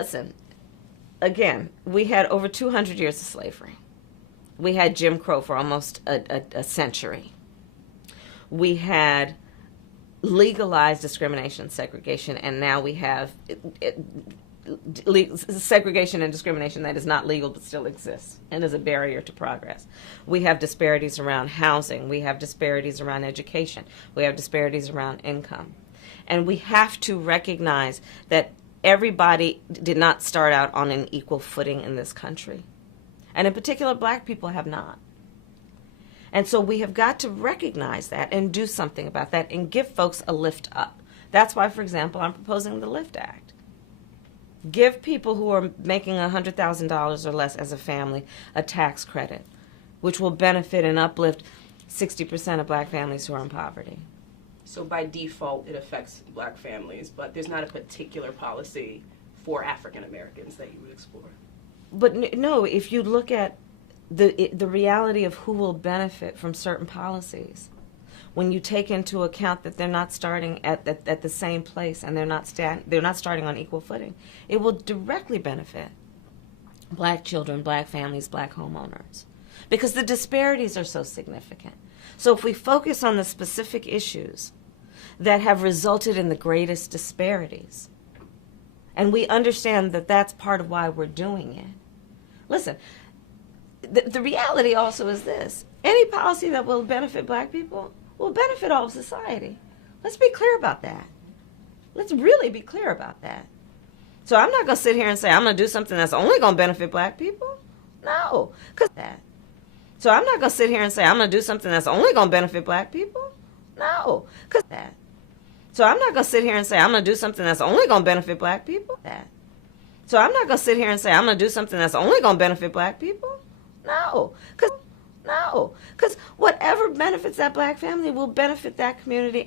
Listen, again, we had over 200 years of slavery. We had Jim Crow for almost a century. We had legalized discrimination, segregation, and now we have segregation and discrimination that is not legal but still exists and is a barrier to progress. We have disparities around housing. We have disparities around education. We have disparities around income. And we have to recognize that everybody did not start out on an equal footing in this country. And in particular, black people have not. And so we have got to recognize that and do something about that and give folks a lift up. That's why, for example, I'm proposing the LIFT Act. Give people who are making $100,000 or less as a family a tax credit, which will benefit and uplift 60% of black families who are in poverty. So by default, it affects black families, but there's not a particular policy for African Americans that you would explore. But no, if you look at the reality of who will benefit from certain policies, when you take into account that they're not starting at the same place and they're not starting on equal footing, it will directly benefit black children, black families, black homeowners, because the disparities are so significant. So if we focus on the specific issues that have resulted in the greatest disparities, and we understand that that's part of why we're doing it. Listen, the reality also is this. Any policy that will benefit black people will benefit all of society. Let's be clear about that. Let's really be clear about that. So I'm not going to sit here and say I'm going to do something that's only going to benefit black people. No. So I'm not going to sit here and say I'm going to do something that's only going to benefit black people. No. So I'm not going to sit here and say I'm going to do something that's only going to benefit black people. So I'm not going to sit here and say I'm going to do something that's only going to benefit black people. No. Because whatever benefits that black family will benefit that community.